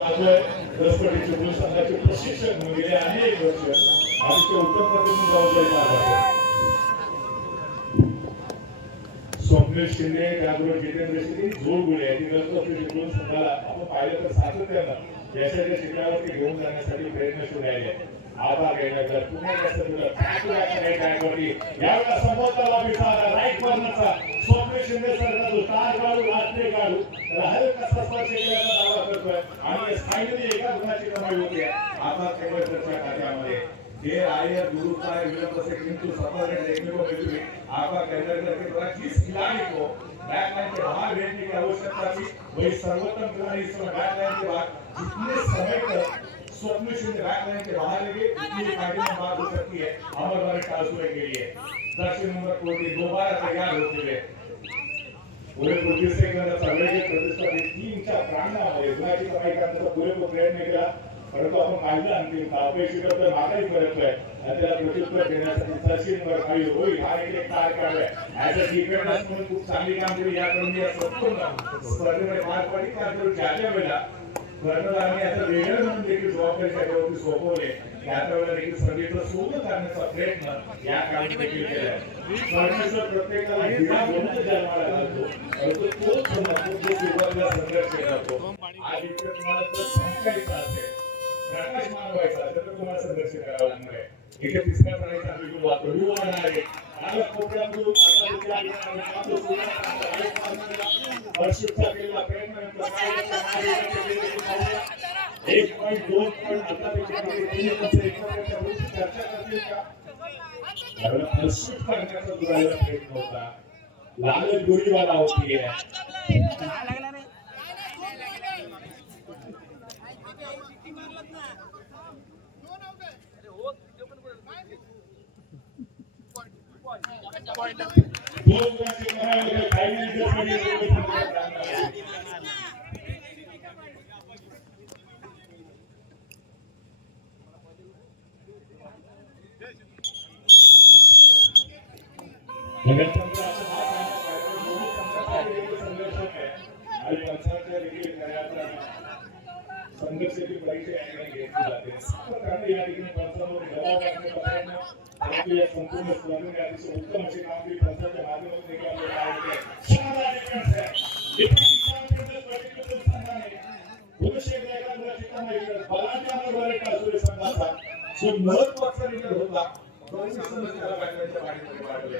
रसपटीचे मूळ संघाचे प्रशिक्षक गेले अनेक वर्ष आणि ते उत्तम पद्धतीने जबाबदारी पार पाडतात. स्वप्नील शिंदे त्याबरोबर जितेंद्र शिंदे जोडगुळे यांनी रसपटीचे मूळ संघाला आपण पाहिलं तर सातत्यानं यशाच्या शिखरावरती घेऊन जाण्यासाठी प्रयत्नशील राहिले. आभार घेण्याचा पुण्याच्या सभेला यावेळेला समोरचा विचार राईट कॉर्नरचा स्वप्नील शिंदे सरचा जो स्टार काढू राष्ट्रीय काढू त्याला हलका स्पर्श केल्याचा दावा करतोय आणि फायनली एका गुणाची कमाई होते. आता केवळच्या खात्यामध्ये जे आयर गुरुपाय विलंब से किंतु सफल देखने को मिली है. आपका कहना है कि बड़ा किस खिलाड़ी को बैकलाइन के बाहर भेजने की आवश्यकता थी वही सर्वोत्तम खिलाड़ी इस समय बैकलाइन के बाद जितने समय तक स्वप्न शिंदे बैकलाइन के बाहर लगे उतनी फायदेमंद बात हो सकती है अमर वाले टासुए के लिए. दक्षिण नंबर कोटी दोबारा तैयार होते हुए पुढे पुढील सेकंदाचा वेळ प्रतिस्पर्धी टीमच्या प्रांगणामध्ये गुणाची कमाई करण्याचा पुरेपूर प्रयत्न केला परंतु आपण पाहिलं अंतिम अपेक्षित तर मागाई करतोय त्याला प्रत्युत्तर देण्यासाठी सचिन वर काही होईल हा एक कार्य काढलाय. ऍज अ डिफेंडर म्हणून खूप चांगली कामगिरी याकडून या संपूर्ण स्पर्धेमध्ये पार पडली. त्यानंतर ज्या वेळेला कर्णधारांनी आता वेगळं म्हणून देखील जबाबदारी त्याच्यावरती सोपवले त्यावेळेला देखील स्पर्धेचं सोबत करण्याचा प्रयत्न या काळात देखील केलाय. स्पर्धेचा प्रत्येकाला हिरा म्हणून जन्माला घालतो परंतु तोच समजतो जो सुरुवातीला संघर्ष करतो. आज इतकं तुम्हाला जर सांगायचं असेल प्रकाश मानवायचा तर तुम्हाला संघर्ष करावा लागणार आहे. इथे तिसऱ्या प्राण्याचा बिलकुल वापरू होणार आहे. आला कोट्यातून असा विचार वर्षाचा केलेला प्रयत्न एक पॉईंट दोन पॉईंट आतापेक्षा चर्चा करतील का करण्याचा दुरायला प्रयत्न होता. लालच गोळीबार होती संघर्षाची परीक्षा घेतली जाते. सातत्याने या ठिकाणी पंचांवर दबाव टाकण्याचा प्रयत्न या संपूर्ण स्पर्धेने अतिशय उत्तम अशी कामगिरी पंचांच्या माध्यमातून देखील आपल्याला आवडते. शानदार डिफेन्स आहे. डिफेन्स संघाने पुरुष एका गुणाची कमाई करत बलाच्या आधारावर टासुरे संघाचा जो महत्त्वाचा निकाल होता दोन समस्याला बॅटमॅनच्या पाठीमागे पाडले.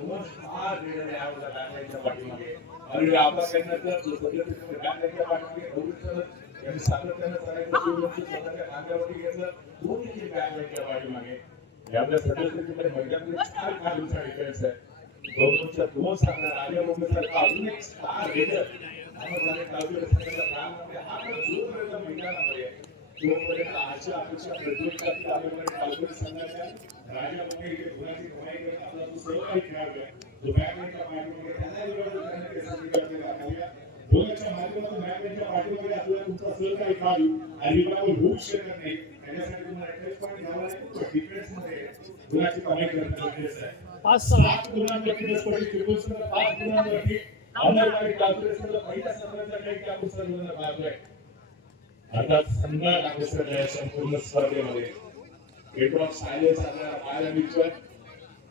दोन स्टार लीडर यावेळेला बॅटमॅनच्या पाठीमागे आणि आपला करण्याचा जो पद्धतीने बॅटमॅनच्या पाठीमागे भविष्यात यांनी सातत्याने करायचं जीवनाची स्वतःच्या खांद्यावरती घेतलं. दोन देखील बॅटमॅनच्या पाठीमागे यामुळे सदस्याकडे मैदानामध्ये चार खेळाडूंचा डिफेन्स आहे. दोनच्या दोन सामन्यात आल्या मुंबईसारखा अजून एक स्टार लीडर अमरवाले टासुरे संघाच्या प्रांगणामध्ये हा जोपर्यंत मैदानामध्ये जोपर्यंत आशा अपेक्षा प्रतियोगिता अमरवाले टासुरे संघाच्या राजामध्ये इथे गुणाची कमाई करत आपला जो सहकारी खेळाडू आहे जो बॅटमॅनच्या पाठीमागे त्यांना विरोध करण्याची संधी आपल्याला दोनच्या माध्यमातून बॅटमॅनच्या पाठीमागे असलेला तुमचा सहकारी खेळाडू आणि विभागावर होऊ शकत नाही त्याच्यासाठी तुम्हाला ऍड्रेस पॉईंट घ्यावा लागेल. डिफेन्स मध्ये गुणाची कमाई करणं गरजेचं आहे. 5-7 गुणांवरती स्पर्धेत त्रिकोण 5 गुणांवरती अमरवाले टासुरे संघ पहिल्या संघाचा काही आपण सर्वांना पाहतोय. आता संघ लागू संपूर्ण स्पर्धेमध्ये गेट ऑफ सायलेन्स आपल्याला पाहायला मिळतोय.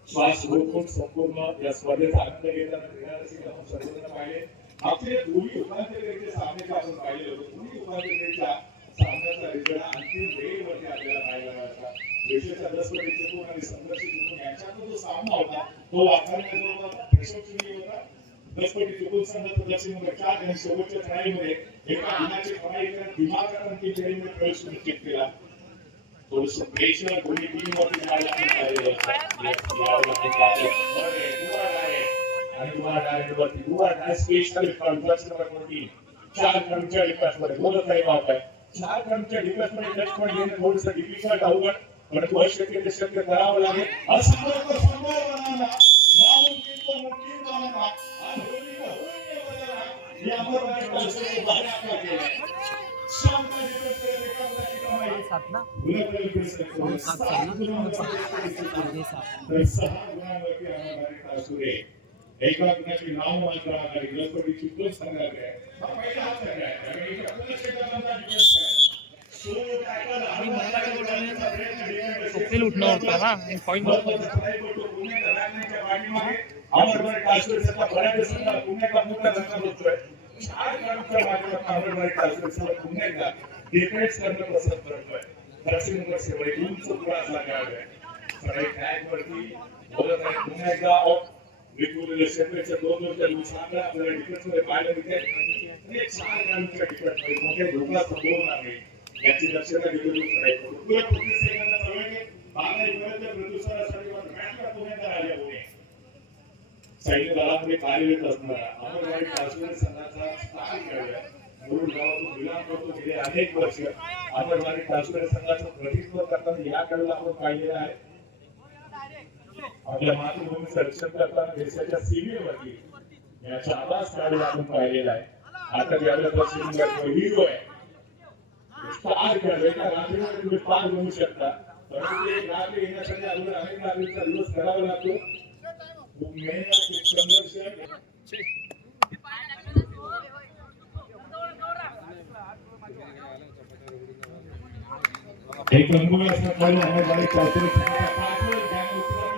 श्वास रोखून संपूर्ण या स्पर्धेचा आनंद घेताना क्रीडारसिक आपण सर्वांना पाहिले. आपले दोन्ही उपांत्यपूर्व सामने आपण पाहिले होते. दोन्ही उपांत्यपूर्वच्या सामन्याचा रिझल्ट अंतिम वेळेवरती आपल्याला पाहायला मिळाला. देशाच्या 10 जिंकून आणि संघर्ष जिंकून यांच्यात जो सामना होता तो आखाड्याचा होता. यशस्वी होता. 10 जिंकून संघाचा दक्षिण नंबर 4 आणि शेवटच्या खेळामध्ये एका गुणाची कमाई करत दिमागात अंतिम फेरीमध्ये प्रवेश सुनिश्चित केला. थोडंसं प्रेशर दोन्ही टीमवरती जायला आणि तुम्हाला डायरेक्ट वरती तुम्हाला स्पेशल कॉन्फरन्स वरती 4 क्रमच्या डिफेन्समध्ये बोलत नाही बाप आहे. 4 क्रमच्या डिफेन्समध्ये टच पॉईंट घेणं थोडंसं डिफिकल्ट अवघड परंतु शक्य ते शक्य करावं लागेल. असंभव बनाना नामुमकिन को मुमकिन बनाना आणि होली को होली बनाना या अमरवाले टासुरे बाहेर आपला केला. शांत डिफेन्स करण्याची कमाई सात ना गुणावरती डिफेन्स करतो. 7 गुणांवरती 6 गुणांवरती अमरवाले टासुरे एका गुणाची नाव मात्र आघाडी लपडीची दोन संघात आहे. पहिला हात आहे आणि इथे पुन्हा शेजारचा डिफेन्स आहे. ते लुटणं होतं ना पॉईंट अमरभाई काश्मीरचा बऱ्याच संघाला पुन्हा एकदा मोठा धक्का बसतोय. 4 खेळाडूंच्या माध्यमातून अमरभाई काश्मीरचा पुन्हा एकदा डिफेन्स करणं पसंत करतोय. दक्षिण पश्चिम उंच पुरातला खेळाडू आहे. सगळे ट्रॅक वरती बोलत आहे. पुन्हा एकदा विपुल शेतकऱ्याच्या 2 वर्षाच्या सामना आपल्याला डिफेन्स मध्ये पाहायला मिळते. आणि 4 खेळाडूंच्या डिफेन्स मध्ये मोठे धोका संभवणार नाही याची दक्षता घेऊन करायचं. पुढे 25 सेकंदाचा वेळ आहे. बाहेर इकडच्या प्रदूषणासाठी मॅचला पुन्हा एकदा राजा होणे. सैन्य दलामध्ये कार्यरत असणारा अमरभाई काश्मीर संघाचा स्टार खेळाडू आहे. मूळ गावातून विलाम करतो गेले अनेक वर्ष अमरभाई काश्मीर संघाचं प्रतिनिधित्व करताना या खेळाडूला आपण पाहिलेलं आहे. आपल्या मातृभूमीचं रक्षण करताना देशाच्या सीमेवरती याचा आवाज काढून आपण पाहिलेला आहे. आता यावेळेला दक्षिण हिरो आहे. स्टार खेळाडू एका रात्रीमध्ये तुम्ही पार बनवू शकता. परंतु एक रात्री येण्यासाठी अगोदर अनेक रात्रीचा दिवस करावा लागतो. एक अनुभव असं करून अमरभाई काश्मीर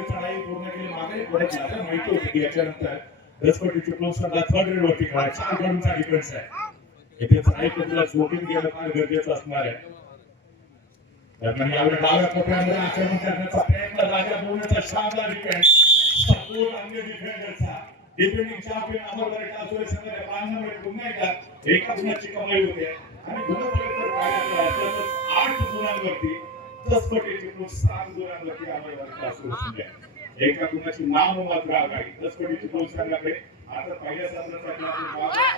चढाई पूर्ण केली. मागे परत माहिती होती की याच्यानंतर रसपटीची प्रोत्साहन थर्ड वरती खेळायचा 4 खेळाडूंचा डिफेन्स आहे. इथे चढाई कुठला शोधून गेलं फार गरजेचं असणार आहे. दरम्यान यावेळी डाव्या कोपऱ्यामध्ये आक्रमण करण्याचा प्रयत्न राजा बोलण्याचा शानदार डिफेन्स सपोर्ट अन्य डिफेंडरचा डिफेंडिंग चॅम्पियन अमरभाई काश्मीर संघाच्या पालनामुळे पुन्हा एकदा एका गुणाची कमाई होते आणि गुणफलक पाहिला तर 8 गुणांवरती 10 पटीची 7 गुणांवरती अमरभाई काश्मीर संघ एका गुणाची नाम मात्र आघाडी 10 पटीची संघाकडे. आता पहिल्या सत्रासाठी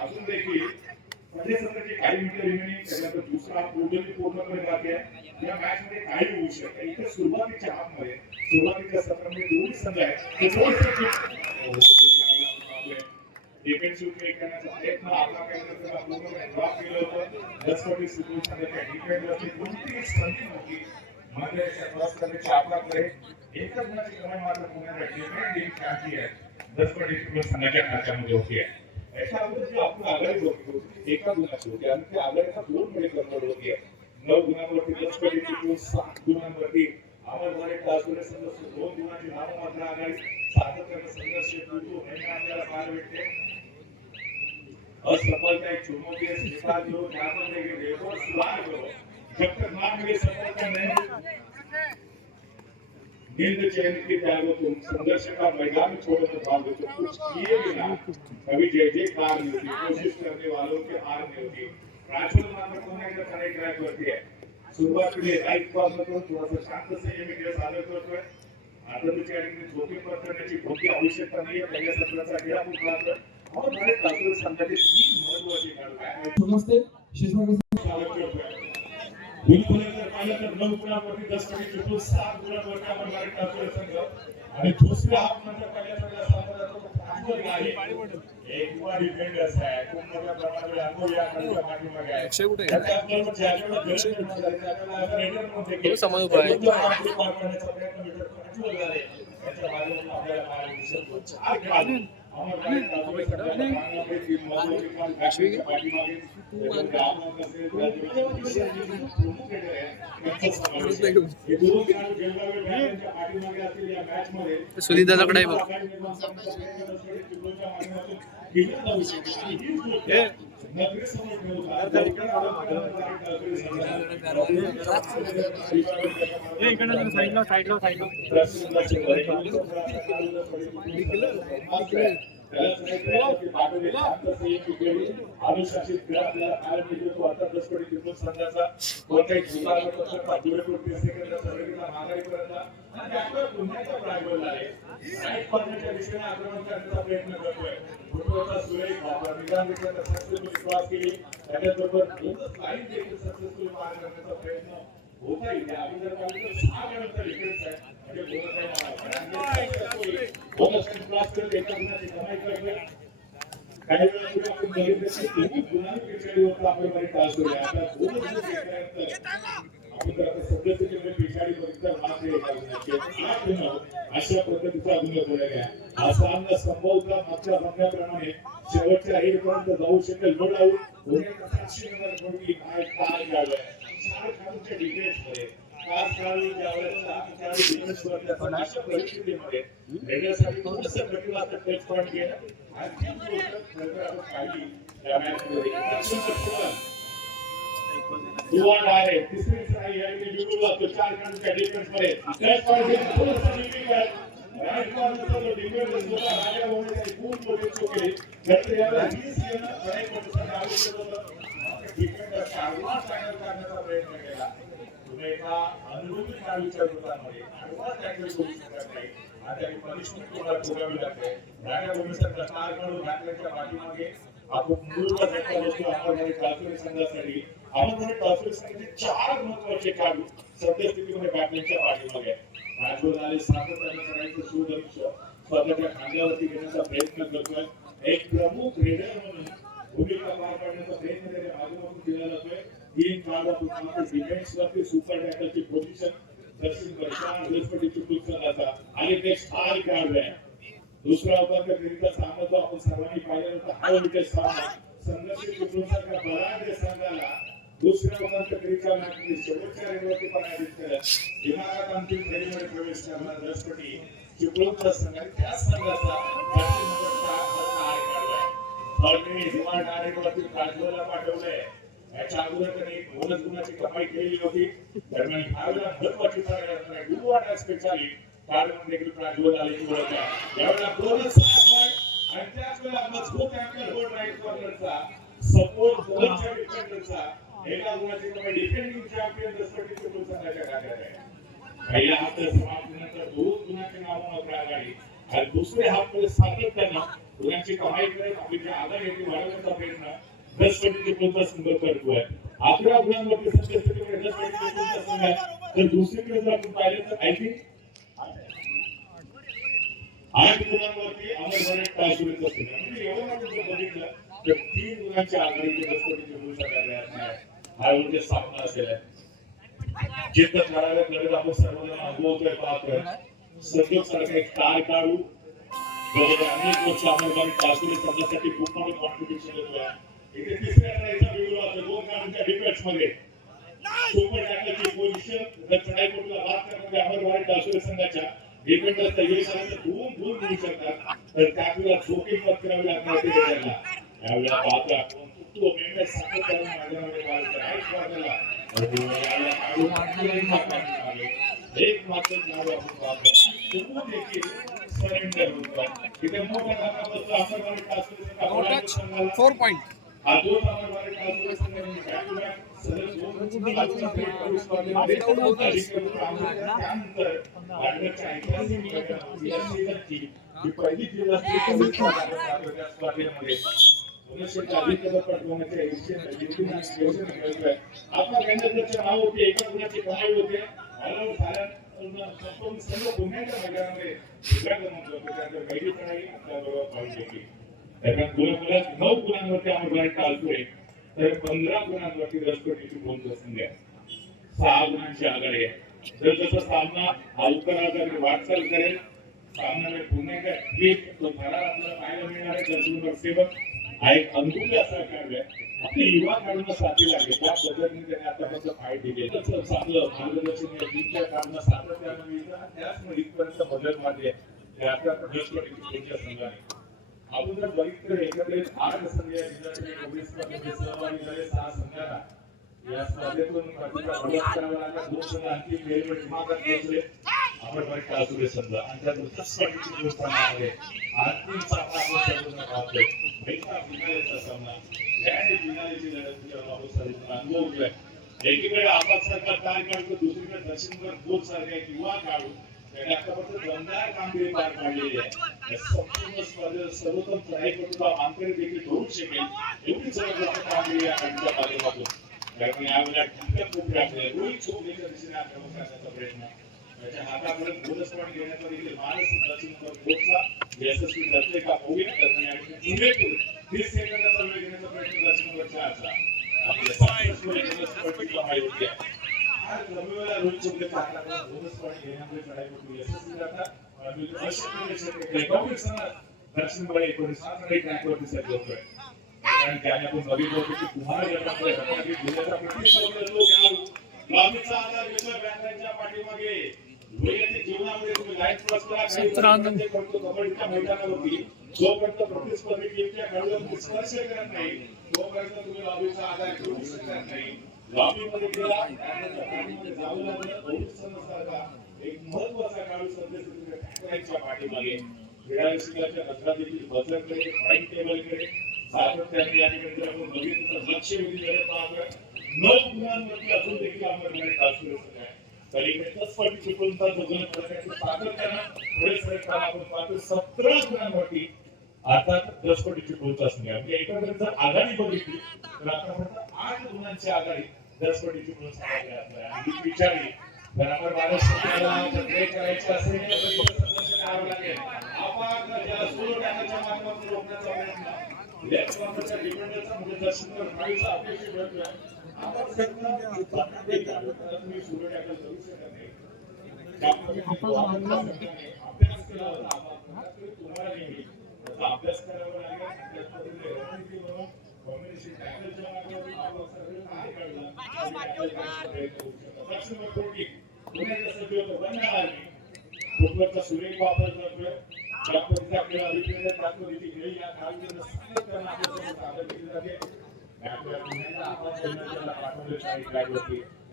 अजून देखील पहिल्या सत्राची काही मिनिटं रिमेनिंग त्यानंतर दुसरा पूर्णपणे बाकी आहे. या मॅच मध्ये काही होऊ शकते. इथे सुरुवातीच्या हाफमध्ये सुरुवातीच्या सत्रामध्ये दोन्ही संघ आहेत. डिफेन्सिव्ह प्ले करण्याचा प्रयत्न आपला करण्याचा पूर्ण ड्रॉप केलं होतं. 10 पटी सुरू संघाच्या डिफेंडरची कोणतीही संधी नव्हती. मात्र याच्या क्रॉस करण्याची आपल्याकडे एकच गुणाची कमाई मात्र पुण्याला डिफेंडिंग चॅम्पियन 10 पटी संघाच्या खात्यामध्ये होती आहे. याच्या अगोदर जी आपली आघाडी होती एका गुणाची होती आणि ती आघाडीचा 2 मध्ये कन्वर्ट होती. 9 गुणांवरती 10 पटीची 7 गुणांवरती अमरभाई काश्मीर संघ 2 गुणाची नाममात्र आघाडी सातत्याने संघर्ष होतो हे आपल्याला पाहायला भेटते. असफलता एक चुनौती है. स्वीकार करो, ध्यान देके देखो, सुधार करो. जब तक ना मिले सफलता नहीं नींद चैन की त्यागो तुम संघर्ष का मैदान छोड़ो तो भाग दो. कुछ किए बिना कभी जय जयकार नहीं होती. कोशिश करने वालों के हार नहीं होती. राजूल मात्र पुन्हा एकदा खरे ट्रॅक वरती आहे. सुरुवातीला राईट पासून थोडासा शांत संयमी खेळ सादर करतोय. आता त्याच्या ठिकाणी झोपी पकडण्याची कोणती आवश्यकता नाहीये. पहिल्या सत्राचा खेळ आपण पाहतोय. अमरभाई काश्मीर संघाचे 3 महत्त्वाचे खेळाडू आहेत. नमस्ते शिष्यवर्ग विलकुलर पाहिलं तर 9 गुणांवरती 10 पटी 7 गुणांवरती अमरभाई काश्मीर संघ आणि दुसऱ्या हाफ नंतर पहिल्या सत्राचा सामना तो प्रांजल आहे. एक युवा डिफेंडर्स आहे. खूप मोठ्या प्रमाणावर अनुभव या खेळाडूच्या पाठीमागे आहे. त्याच्या आपल्याला ज्याच्याकडे गरज आहे त्याच्याला रेडर मध्ये समज उभा आहे. करण्याचा प्रयत्न मिळतो. प्रांजल झाले त्याच्या बाजूने आपल्याला पाहायला दिसतो. 4 खेळाडू अमरभाई काश्मीर संघाच्या पाठीमागे 3 महत्त्वाचे काश्मीरच्या पाठीमागे सुनील दादाकडे आहे बघ. अनुशासित खेळ आपल्याला पाहायला मिळतो. आता 10 पटी त्रिभुज संघाचा कोणत्याही झुकाव पुढे 30 सेकंदाचा वेळेला माघारीपर्यंत आणि आता पुन्हा एकदा प्रायबल आहे. राईट कॉर्नरच्या दिशेने आक्रमण करण्याचा प्रयत्न करतोय. फुटबॉलचा सुरेख वापर निदान देखील सक्सेसफुली क्रॉस केली. त्याच्याबरोबर दोनच लाईन देखील सक्सेसफुली पार करण्याचा प्रयत्न होता येईल. अगोदर पाहिलं 6 गणांचा डिफेन्स आहे. म्हणजे बोनस क्रॉस करत एका गुणाची कमाई करतोय. काही वेळा आपण बघितलं की गुणांची पिछाडीवर अमरभाई काश्मीर आहे. आता 2 दिवस आपण जर आता सध्याचे पिछाडी बघितलं अशा पद्धतीचा अभिनय बोलला. हा सामना संभवता मागच्या सामन्याप्रमाणे शेवटच्या एंडपर्यंत जाऊ शकेल. नो डाऊट पुण्याचा 700 नंबर कोणी काय झालं 4 खेळाडूंच्या डिफेन्समध्ये 5 खेळाडू ज्यावेळेस असतात अशा परिस्थितीमध्ये रेडरसाठी थोडंसं कठीण असतं टच पॉईंट घेणं आणि ती गोष्ट खरं तर आपण पाहिली या मॅचमध्ये दुवाड आहे तिसरी साई आहे की बिलकुल असतो चार खंडाच्या डिफेन्समध्ये टच पॉईंट घेणं थोडंसं डिफिकल्ट राईट कॉर्नरचा डिफेन्स होता राजा होण्याची खूप मोठी केली तर याला 20 येणं ट्राय करण्यासाठी आवश्यक होतं डिफेंडर चांगला टॅकल करण्याचा प्रयत्न केला तुम्ही एका अनुभवी खेळाडूच्या रूपामध्ये चांगला टॅकल करू शकत नाही आता ही पनिशमेंट तुम्हाला भोगावी लागते राजा होण्याचा चार खेळाडू घातल्याच्या पाठीमागे आपण मूळचा धक्का बसतो आपण कालकरी संघासाठी आपण कालकरी संघाचे चार महत्त्वाचे खेळाडू सद्यस्थितीमध्ये बॅटमॅनच्या पाठीमागे राजवर्धाने सातत्याने करायचं सुदर्श स्वतःच्या खांद्यावरती घेण्याचा प्रयत्न करतोय एक प्रमुख रेडर म्हणून भूमिका पार पाडण्याचा प्रयत्न त्याच्या माध्यमातून केला जातोय तीन काळापासून डिफेन्स वरती सुपर टॅकलची पोझिशन दर्शन करतात बृहस्पतीची पुस्तकाचा आणि ते स्टार खेळाडू आहे दुसरा उपांत्य फेरीचा सामना जो आपण सर्वांनी पाहिला होता हा विकेट सामना संघर्ष चिपळूणसारख्या बलाढ्य संघाला दुसऱ्या उपांत्य फेरीच्या मॅचमध्ये शेवटच्या रेडवरती पराजित केलं दिमागात अंतिम फेरीमध्ये प्रवेश करणार बृहस्पती चिपळूणचा संघ आणि त्या संघाचा दक्षिण नगरचा हार काढलाय फळने हिमा डायरेक्टवरती राजगोला पाठवलंय याच्या अगोदर त्यांनी बोनस गुणाची कमाई केलेली होती दरम्यान ह्या वेळेला महत्वाची ठरणार गुरुवार स्पेशली कारण देखील राजगोला आलेली ओळख आहे यावेळेला बोनस आणि त्याच वेळेला मजबूत अँकर होल्ड राईट कॉर्नरचा सपोर्ट दोनच्या डिफेंडरचा एका गुणाची कमाई डिफेंडिंग चॅम्पियन दसपटी चिपळूण संघाच्या खात्यात आहे पहिल्या हाफच्या समाप्तीनंतर दोन गुणांची नावावर आघाडी आणि दुसरे हाफमध्ये सातत्यानं गुणांची कमाई करत आपली जी आघाडी आहे ती वाढवण्याचा प्रयत्न दसपटी चिपळूणचा संघ करतोय 11 गुणांवरती सद्यस्थितीमध्ये दसपटी चिपळूणचा संघ आहे तर दुसरीकडे जर आपण पाहिलं तर आय थिंक 8 गुणांवरती अमरभरे टाळसुरेचा संघ म्हणजे एवढं आपण जर बघितलं तर 3 गुणांची आघाडी दसपटी चिपळूणचा प्रयत्न आहे हा म्हणजे सामना असेल जिद्द करायला करत आपण सर्वजण अनुभवतोय पाहतोय सद्योग सारखा एक स्टार काढू अनेक वर्ष अमरभरे टाळसुरे संघासाठी खूप मोठं कॉन्ट्रीब्युशन देतोय इथे तिसऱ्या राईचा व्हिडिओ आहे दोन काढूनच्या डिफेन्स मध्ये सुपर टॅकलची पोझिशन जर चढाई करूला बात करण्यामध्ये अमरभरे टाळसुरे संघाच्या डिफेंडरचा यश आलं तर दोन मिळू शकतात तर त्यावेळेला जोखीम पत्करावी लागणार ते त्याला यावेळेला पाहतो आपण तो मेंढ्या सातत्याने मैदानामध्ये बाहेर राईट बाजूला एक मात्र नाव आपण पाहतो तो देखील सरेंडर होतो तिथे मोठा धक्का बसतो अमरभरे टाळसुरे संघाला 4 पॉइंट हा दोन अमरभरे टाळसुरे संघाने बॅक टू बॅक सलग दोन बाजूला फेक करून स्पर्धेमध्ये त्यानंतर भारताच्या ऐतिहासिक या सीझनची ही पहिली जिल्हा स्पर्धेमध्ये पटवण्याच्या आपल्या कॅन्डिडेटचे नाव होते एका गुणाची कमाई होते ऑलआउट झाल्यानंतर सर्व गुन्ह्याच्या मैदानामध्ये पहिली चढाई आपल्याबरोबर पाहिजे की दरम्यान 9 गुणांवरती अमरभरे टाळसुरे तर 15 गुणांवरती दसपटीची बोलतो संघ 6 गुणांची आघाडी आहे जर जसा सामना हा उत्तरार्धाकडे वाटचाल करेल सामन्यामध्ये पुन्हा एकदा एक तो थरार आपल्याला पाहायला मिळणार आहे दर्शनवर सेवक हा एक अनुभवी असा खेळाडू आहे आपले युवा खेळाडूंना साथी लागेल त्या पद्धतीने त्याने आतापर्यंत फाईट दिली चांगलं मार्गदर्शन टीमच्या कामांना सातत्यानं मिळतं त्याचमुळे इथपर्यंत बदल वाढले त्याच्या दसपटीच्या संघाने आपण जर बघितलं एकत्रित 8 संघ या जिल्ह्यातील सहभागी झाले 6 संघाला या स्पर्धेतून प्रतिभा प्रवास करावा लागला 2 संघ आणखी फेरीमध्ये दिमागात पोहोचले अमरभरे टाळसुरे संघ आणि त्या दसपटीची स्थानामध्ये अंतिम सामना आपण सर्वजण पाहतोय पहिला फिनालेचा सामना ग्रँड फिनालेची लढत आपण सर्वजण अनुभवतोय एकीकडे आबाद सरकार काय करतो दुसरीकडे दक्षिणकर बोध सारखा एक युवा खेळाडू त्याने आतापर्यंत दमदार कामगिरी पार पाडलेली आहे या संपूर्ण स्पर्धेत सर्वोत्तम चढाईपटूला मानकरी देखील होऊ शकेल एवढी जबरदस्त कामगिरी या खेळाडूच्या माध्यमातून कारण यावेळेला ठिकाण खूप राखले रोहित चोपडेच्या दिशेने आक्रमण करण्याचा प्रयत्न त्याच्या हातापर्यंत बोनस पॉईंट घेण्याचा देखील मानस दक्षिणकर बोधचा यशस्वी ठरले का होईल इंग्लेपूर 30 सेकंदाचा वेळ घेण्याचा प्रयत्न दक्षिणवरच्या आजचा आपल्या सक्सेसफुल स्पर्धेची कमाई होती आज रविवारला रोहित चोपडेच्या हातापर्यंत बोनस पॉईंट घेण्यामध्ये चढाईपटू यशस्वी ठरतात दक्षिणकडे 19 ट्रॅकवरती सज्जतोय कारण त्याने आपण बघितलं होतं की तुम्हाला जगामध्ये रत्नागिरी जिल्ह्याचा प्रतिस्पर्धी खेळाडू लांबीचा आधार घेतोय बॅटमॅनच्या पाठीमागे वैयक्तिक जीवनामध्ये तुम्ही लाईन क्रॉस करा, काही मित्रांनो. जणांमध्ये करतो कबड्डीच्या मैदानावरती जोपर्यंत प्रतिस्पर्धी टीमच्या खेळाडूंना स्पर्श करत नाही तोपर्यंत तुम्ही लॉबीचा आधार घेऊ शकत नाही. लॉबीमध्ये गेला त्यानंतर पाठीमध्ये जाऊ लागलं बहुसंसारखा एक महत्त्वाचा खेळाडू सध्या टॅकलाईनच्या पाठीमागे क्रीडा रसिकाच्या नजरा देखील बझरकडे पॉईंट टेबलकडे सातत्याने या ठिकाणी जर आपण बघितलं तर लक्ष वेधून पाहतोय 9 गुणांवरती अजून देखील आपण तासुरे आहे. पलीकडे 10 पटी चिपळूणचा जो गुण प्रकारची सातत्यानं पुढे सरकताना आपण पाहतो 17 गुणांवरती आता 10 पटी चिपळूणचा असणे म्हणजे एकंदरीत जर आघाडी बघितली तर आता फक्त 8 गुणांची आघाडी 10 पटी चिपळूणचा आहे. आणि विचारली जर आपण महाराष्ट्राला ट्रेड करायचे असेल तर संघर्ष करावा लागेल. आपण ज्याला सोलो टाकायच्या माध्यमातून रोखण्याचा प्रयत्न लेफ्ट कॉर्नरच्या डिफेंडरचा म्हणजे दर्शनवर फाईलचा अपेक्षित होतोय. आपण सध्या तुम्ही सोलो टॅकल करू शकत नाही. अभ्यास केला होता तुम्हाला नेहमी त्याचा अभ्यास करावा लागेल. त्याच पद्धतीने रणनीती म्हणून कॉम्बिनेशन टॅकलच्या माध्यमातून आपण सगळं काय काढलं दक्षिण कोटी पुण्याचा सजीव बनणार फुटबॉलचा सुरेख वापर करतोय. ज्या पद्धतीचा खेळ अभिप्रेरणा दाखवली गेली या खेळाडूंना सातत्यानं आपल्यासमोर सादर केली जाते.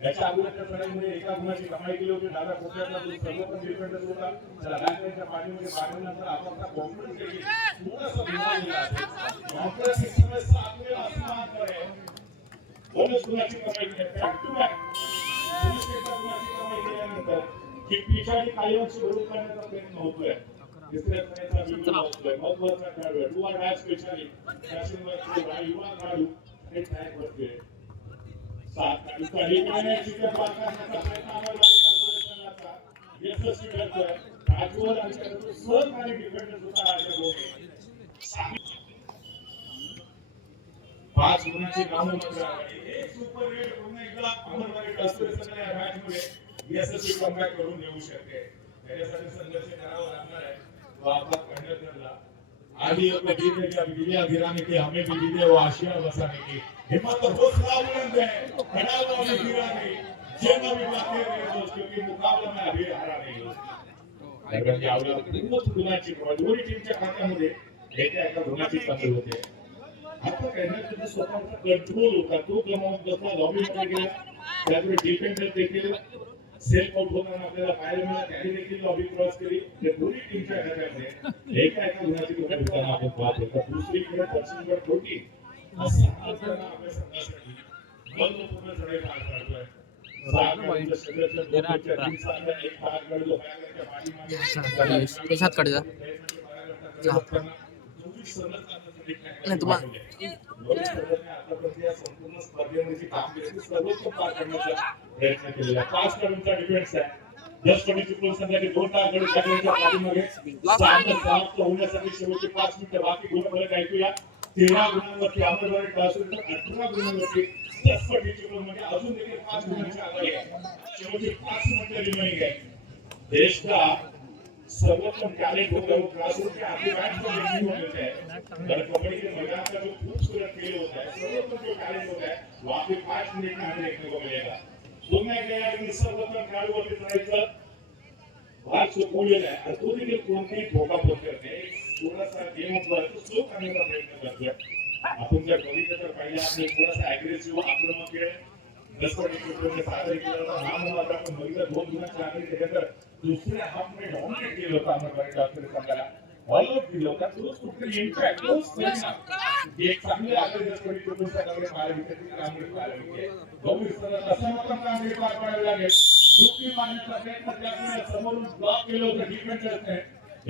याच्या अगोदरच्या सराईमध्ये एका गुणाची कमाई केली होती. दादा कोट्याचा जो सर्वोत्तम डिफेंडर होता त्याला बॅटमॅनच्या पाठीमध्ये मारल्यानंतर आपण कॉन्फिडन्स देखील थोडासा बिघडलेला आहे. आपल्या सिस्टमला साथ मिळेल असं मानत आहे. बोनस गुणाची कमाई केली बॅक टू बॅक बोनस गुणाची कमाई केल्यानंतर ही पिछाडी कायमची भरून करण्याचा प्रयत्न होतोय. तिसऱ्या सराईचा बिंदू होतोय. महत्त्वाचा खेळाडू टू आर मॅच स्पेशली फॅशनवर युवा खेळाडू हे ट्रॅक वरती सात काही पाण्याची त्या पाण्याचा प्रयत्न आम्हाला यशस्वी करतोय. राजवर आमच्याकडे सहकारी डिफेंडर सुद्धा राजगोरे 5 गुणाची नामं एक सुपर रेड पुन्हा एकदा अमरवाडी कास्टरे सगळ्या मॅच मध्ये यशस्वी कमबॅक करून येऊ शकते. त्याच्यासाठी संघर्ष करावा लागणार आहे. तो आपला कंडक्टरला आदि अपने जीतने की विजय गिराने की हमें भी विजय वो आशिया बसाने की हिम्मत और हौसला बुलंद है खड़ा हुआ हमें गिराने जेना भी बातें रहे दोस्त क्योंकि मुकाबला में अभी हारा नहीं हो. अगर यावला खूप गुणाची दोन्ही टीमच्या खात्यामध्ये एका गुणाची कमी होते. आता कंडक्टरचा स्वतःचा कंट्रोल होता तो गमावून बसला लॉबीमध्ये गेला. त्यामुळे डिफेंडर देखील सेल्फ आउट होताना आपल्याला पाहायला मिळालं. त्याने देखील लॉबी क्रॉस केली. दोन्ही टीमच्या खात्यामध्ये एका गुणाची कमी होताना आपण पाहतो. दुसरीकडे दक्षिणगड कोटी असं आपल्या संघासाठी महत्त्वपूर्ण लढाई पार पाडतोय. संपूर्ण स्पर्धेमध्ये कामगिरी सर्वोत्तम पार करण्याचा प्रयत्न केलेला 5 कडूनचा डिफेन्स आहे. 10 कडे चुकून संघाने 2 टाळकडे टाकण्याच्या पाठीमागे समाप्त होण्यासाठी शेवटचे 5 मिनिटं बाकी गुणफलक ऐकूया. 13 गुणांवरती अमरवाडी क्लासरूम 18 गुणांवरती 10 कडे चुकून म्हणजे अजून देखील 5 गुणांची आघाडी आहे. शेवटचे 5 मिनिटं रिमेनिंग आहे. देश का सर्वोत्तम टॅलेंट होता वो क्लासरूम के आगे मॅच में देखने को मिलता है. तर कबड्डी के मैदान का जो खूबसूरत खेल होता है सर्वोत्तम जो टैलेंट होता है वहाँ पे 5 मिनट में हमें देखने को मिलेगा. पुन्हा एकदा या सर्वोत्तम खेळाडूवरती चढायचं भाग सोपवलेला आहे. आणि तो देखील कोणतेही धोका पत्करत नाही. थोडासा गेम ऑफ वर्क स्लो करण्याचा प्रयत्न करतोय. आपण जर बघितलं तर पहिले आपले थोडासा अग्रेसिव्ह आक्रमक खेळ सादर केला होता. नाममात्र आपण बघितलं 2 गुणांच्या आधी त्याच्यानंतर दुसऱ्या हाफमध्ये डॉमिनेट केलं होतं अमरवाडी क्लासरूम संघाला. ऑल आउट दिलं होतं. तोच कुठे इम्पॅक्ट तोच परिणाम एक चांगले आग्रेसिव्ह कुटुंब संघाकडे पाहायला मिळते. कामगिरी पाहायला मिळते. बहुविध असं कामगिरी पार पाडावी लागेल. दुसरी मारण्याचा प्रयत्न त्यामुळे समोरून ब्लॉक केलं होतं डिफेंडरने.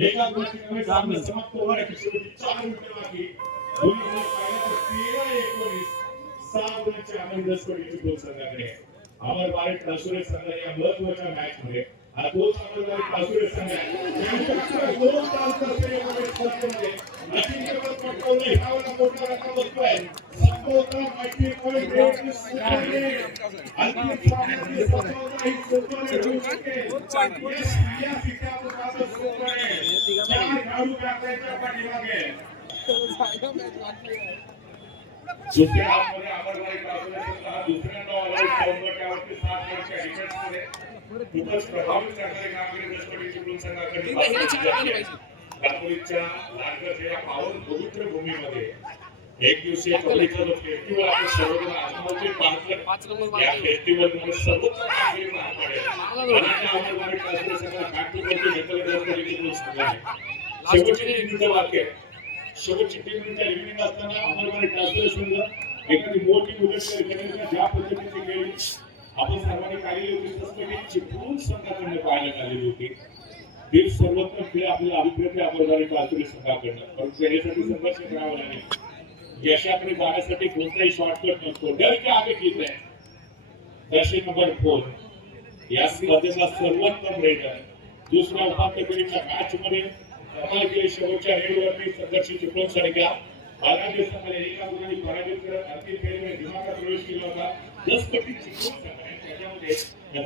एका गोष्टी कमी सामना समाप्त होण्याची शेवटी 4 मिनिटे बाकी. दोन्ही गोल पाहिलं तर 13-19 6 गुणांची आघाडी 10 कडे संघाकडे. अमरवाडी क्लासरूम संघ या महत्त्वाच्या मॅच मध्ये हा तोच अमरवाडी क्लासरूम संघ आहे. दोन तालुक्याचे स्पर्धेमध्ये अजिंक्यपद पटकावलं ह्यावर मोठा रक्कम बसतोय. संपूर्ण माहिती पॉईंट रेटने सुधारले. अंतिम सामन्याची सफलता ही सोपवणे होऊ शकेल. या सिक्याचं साधं सोपं आहे. 4 खेळाडू बॅटच्या पाठीमागे. दुसऱ्या हाफमध्ये अमरवाडी क्लासरूम संघ दुसऱ्यांदा ऑल आउट त्यावरती 7 गडच्या मैदानामध्ये खूपच प्रभावी प्रकारे कामगिरी दसपटी चिपळूण संघाकडे दापोलीच्या लाडघर या पावन पवित्र भूमीमध्ये एक दिवसीय कबड्डीचा जो फेस्टिवल आपण सर्वजण आजमावतोय पाहतोय. या फेस्टिवल मध्ये सर्वोच्च कामगिरी पार पडेल. अनेक आव्हानांवर कासरे संघाला काट टुकरते घेतलेले दसपटी चिपळूण संघाने. शेवटची 3 मिनिटं बाकी आहे. शेवटची 3 मिनिटं रिमेनिंग असताना अमरवाडी कासरे संघ एखादी मोठी मुदत खेळण्याच्या ज्या पद्धतीने खेळली आपण सर्वांनी पाहिलेली होती दसपटी चिपळूण संघाकडून पाहायला आलेली होती. ते सर्वोत्तम खेळ आपल्याला अभिप्रेत अमरवाडी कासरे संघाकडनं परंतु त्यासाठी संघर्ष करावा लागेल. यशाकडे जाण्यासाठी कोणताही शॉर्टकट नसतो. डर के आगे जीत आहे. दर्शक नंबर 4 या स्पर्धेचा सर्वोत्तम रेडर दुसऱ्या उपांत्य फेरीच्या मॅच मध्ये कमाल केली. शेवटच्या रेडवरती संघर्ष चिपळूण संघा बालाजी संघाला एका गुणाने पराजित करत अंतिम फेरीमध्ये दिमागात प्रवेश केला होता. दसपटी चिपळूण संघाने त्याच्यामध्ये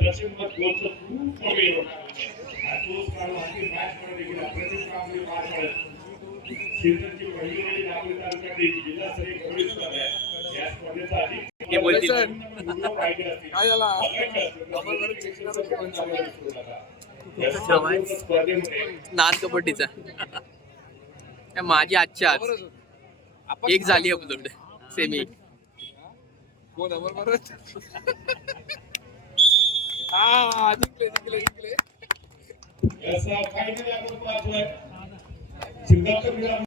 दर्शक नंबर 4 चं खूप मोठे योगदान होते. आणि तोच काळ अंतिम मॅच मध्ये देखील अप्रतिम कामगिरी पार पाडत सीझनची पहिली वेळी दापोली तालुक्यातील जिल्हास्तरीय कबड्डी स्पर्धा आहे. या स्पर्धेचा अधिक हे बोलतील. काय झाला? स्पर्धेमध्ये नान कबड्डीचा त्या माझी आजच्या आज एक झाली अपलोड सेमी. कोण बरोबर हा जिंकले याचा फायनल आपण पाहतोय. सिंगापूर